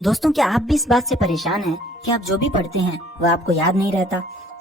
दोस्तों, क्या आप भी इस बात से परेशान हैं कि आप जो भी पढ़ते हैं वह आपको याद नहीं रहता?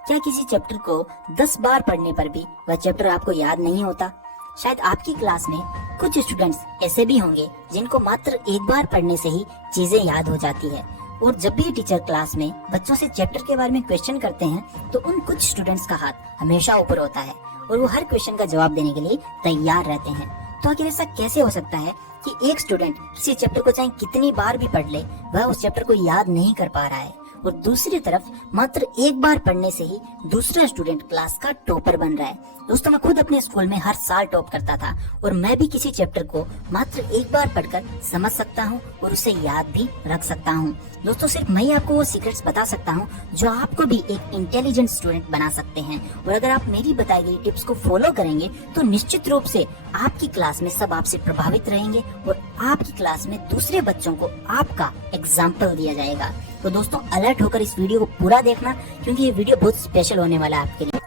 क्या किसी चैप्टर को 10 बार पढ़ने पर भी वह चैप्टर आपको याद नहीं होता? शायद आपकी क्लास में कुछ स्टूडेंट्स ऐसे भी होंगे जिनको मात्र एक बार पढ़ने से ही चीजें याद हो जाती है, और जब भी टीचर क्लास में बच्चों से चैप्टर के बारे में क्वेश्चन करते हैं तो उन कुछ स्टूडेंट्स का हाथ हमेशा ऊपर होता है और वो हर क्वेश्चन का जवाब देने के लिए तैयार रहते हैं। तो आखिर ऐसा कैसे हो सकता है कि एक स्टूडेंट किसी चैप्टर को चाहे कितनी बार भी पढ़ ले, वह उस चैप्टर को याद नहीं कर पा रहा है, और दूसरी तरफ मात्र एक बार पढ़ने से ही दूसरा स्टूडेंट क्लास का टॉपर बन रहा है? दोस्तों, मैं खुद अपने स्कूल में हर साल टॉप करता था और मैं भी किसी चैप्टर को मात्र एक बार पढ़कर समझ सकता हूँ और उसे याद भी रख सकता हूँ। दोस्तों, सिर्फ मैं ही आपको वो सीक्रेट्स बता सकता हूँ जो आपको भी एक इंटेलिजेंट स्टूडेंट बना सकते हैं, और अगर आप मेरी बताई गई टिप्स को फॉलो करेंगे तो निश्चित रूप से आपकी क्लास में सब आपसे प्रभावित रहेंगे और आपकी क्लास में दूसरे बच्चों को आपका एग्जाम्पल दिया जाएगा। तो दोस्तों, अलर्ट होकर इस वीडियो को पूरा देखना, क्योंकि ये वीडियो बहुत स्पेशल होने वाला है आपके लिए।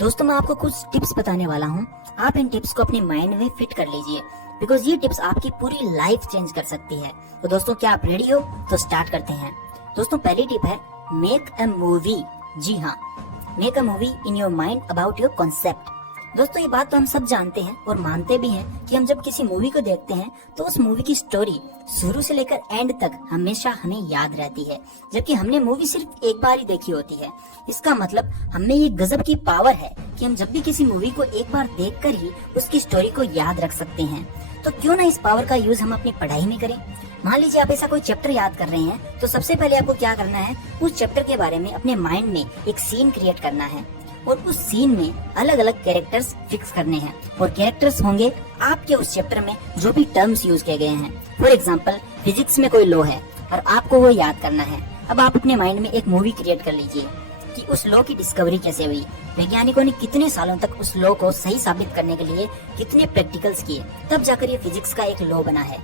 दोस्तों, मैं आपको कुछ टिप्स बताने वाला हूँ। आप इन टिप्स को अपने माइंड में फिट कर लीजिए, बिकॉज ये टिप्स आपकी पूरी लाइफ चेंज कर सकती है। तो दोस्तों, क्या आप रेडी हो? तो स्टार्ट करते हैं। दोस्तों, पहली टिप है मेक अ मूवी। जी हाँ, make a movie in your mind about your concept. दोस्तों, ये बात तो हम सब जानते हैं और मानते भी हैं कि हम जब किसी मूवी को देखते हैं तो उस मूवी की स्टोरी शुरू से लेकर एंड तक हमेशा हमें याद रहती है, जबकि हमने मूवी सिर्फ एक बार ही देखी होती है। इसका मतलब हमें ये गजब की पावर है कि हम जब भी किसी मूवी को एक बार देखकर ही उसकी स्टोरी को याद रख सकते हैं। तो क्यों ना इस पावर का यूज हम अपनी पढ़ाई में करें। मान लीजिए आप ऐसा कोई चैप्टर याद कर रहे हैं, तो सबसे पहले आपको क्या करना है, उस चैप्टर के बारे में अपने माइंड में एक सीन क्रिएट करना है और उस सीन में अलग अलग कैरेक्टर्स फिक्स करने हैं, और कैरेक्टर्स होंगे आपके उस चैप्टर में जो भी टर्म्स यूज किए गए हैं। फॉर एग्जांपल, फिजिक्स में कोई लॉ है और आपको वो याद करना है। अब आप अपने माइंड में एक मूवी क्रिएट कर लीजिए कि उस लॉ की डिस्कवरी कैसे हुई, वैज्ञानिकों ने कितने सालों तक उस लॉ को सही साबित करने के लिए कितने प्रैक्टिकल्स किए, तब जाकर ये फिजिक्स का एक लॉ बना है।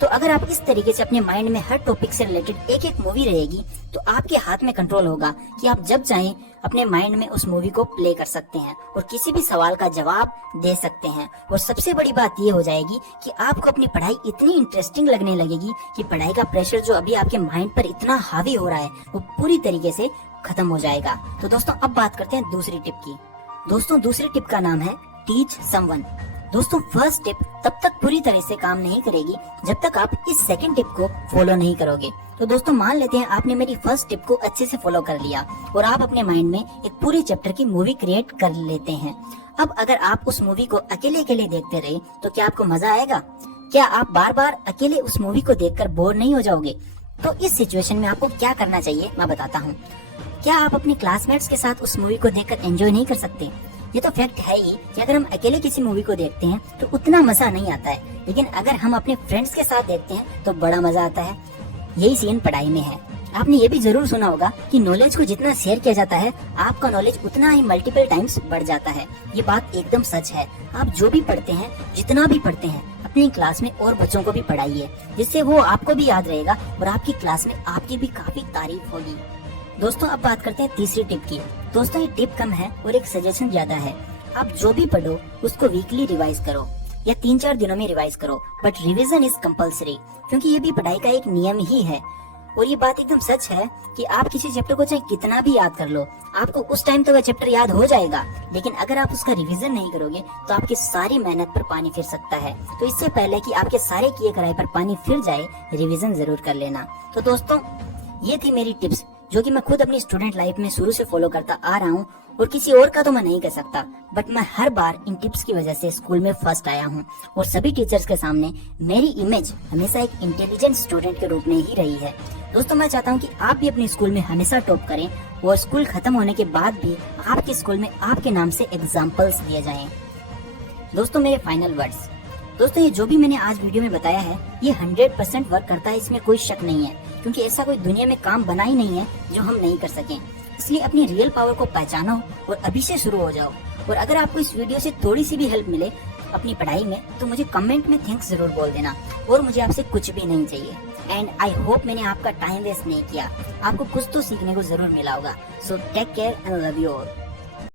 तो अगर आप इस तरीके से अपने माइंड में हर टॉपिक से रिलेटेड एक एक मूवी रहेगी, तो आपके हाथ में कंट्रोल होगा कि आप जब चाहें अपने माइंड में उस मूवी को प्ले कर सकते हैं और किसी भी सवाल का जवाब दे सकते हैं। और सबसे बड़ी बात ये हो जाएगी कि आपको अपनी पढ़ाई इतनी इंटरेस्टिंग लगने लगेगी कि पढ़ाई का प्रेशर जो अभी आपके माइंड पर इतना हावी हो रहा है वो पूरी तरीके से खत्म हो जाएगा। तो दोस्तों, अब बात करते हैं दूसरी टिप की। दोस्तों, दूसरी टिप का नाम है टीच समवन। दोस्तों, फर्स्ट टिप तब तक पूरी तरह से काम नहीं करेगी जब तक आप इस सेकंड टिप को फॉलो नहीं करोगे। तो दोस्तों, मान लेते हैं आपने मेरी फर्स्ट टिप को अच्छे से फॉलो कर लिया और आप अपने माइंड में एक पूरे चैप्टर की मूवी क्रिएट कर लेते हैं। अब अगर आप उस मूवी को अकेले अकेले देखते रहे तो क्या आपको मजा आएगा? क्या आप बार बार अकेले उस मूवी को देखकर बोर नहीं हो जाओगे? तो इस सिचुएशन में आपको क्या करना चाहिए मैं बताता हूँ। क्या आप अपने क्लासमेट्स के साथ उस मूवी को देखकर एंजॉय नहीं कर सकते? ये तो फैक्ट है ही कि अगर हम अकेले किसी मूवी को देखते हैं तो उतना मजा नहीं आता है, लेकिन अगर हम अपने फ्रेंड्स के साथ देखते हैं तो बड़ा मजा आता है। यही सीन पढ़ाई में है। आपने ये भी जरूर सुना होगा कि नॉलेज को जितना शेयर किया जाता है, आपका नॉलेज उतना ही मल्टीपल टाइम्स बढ़ जाता है। ये बात एकदम सच है। आप जो भी पढ़ते हैं, जितना भी पढ़ते हैं, अपनी क्लास में और बच्चों को भी पढ़ाइए, जिससे वो आपको भी याद रहेगा और आपकी क्लास में आपकी भी काफी तारीफ होगी। दोस्तों, अब बात करते हैं तीसरी टिप की। दोस्तों, ये टिप कम है और एक सजेशन ज्यादा है। आप जो भी पढ़ो उसको वीकली रिवाइज करो या 3-4 दिनों में रिवाइज करो, बट रिवीजन इज कंपलसरी, क्योंकि ये भी पढ़ाई का एक नियम ही है। और ये बात एकदम सच है कि आप किसी चैप्टर को चाहे कितना भी याद कर लो, आपको उस टाइम तो वह चैप्टर याद हो जाएगा, लेकिन अगर आप उसका रिवीजन नहीं करोगे तो आपकी सारी मेहनत पर पानी फिर सकता है। तो इससे पहले कि आपके सारे किए कराए पर पानी फिर जाए, रिवीजन जरूर कर लेना। तो दोस्तों, ये थी मेरी टिप्स जो कि मैं खुद अपनी स्टूडेंट लाइफ में शुरू से फॉलो करता आ रहा हूँ, और किसी और का तो मैं नहीं कह सकता, बट मैं हर बार इन टिप्स की वजह से स्कूल में फर्स्ट आया हूँ और सभी टीचर्स के सामने मेरी इमेज हमेशा एक इंटेलिजेंट स्टूडेंट के रूप में ही रही है। दोस्तों, मैं चाहता हूँ कि आप भी अपने स्कूल में हमेशा टॉप करें और स्कूल खत्म होने के बाद भी आपके स्कूल में आपके नाम से एग्जाम्पल्स दिए जाएं। दोस्तों, मेरे फाइनल वर्ड्स। दोस्तों, ये जो भी मैंने आज वीडियो में बताया है ये 100% वर्क करता है, इसमें कोई शक नहीं है, क्योंकि ऐसा कोई दुनिया में काम बना ही नहीं है जो हम नहीं कर सकें। इसलिए अपनी रियल पावर को पहचानो और अभी से शुरू हो जाओ। और अगर आपको इस वीडियो से थोड़ी सी भी हेल्प मिले अपनी पढ़ाई में, तो मुझे कमेंट में थैंक्स जरूर बोल देना, और मुझे आपसे कुछ भी नहीं चाहिए। एंड आई होप मैंने आपका टाइम वेस्ट नहीं किया, आपको कुछ तो सीखने को जरूर मिला होगा। So take care and love you all.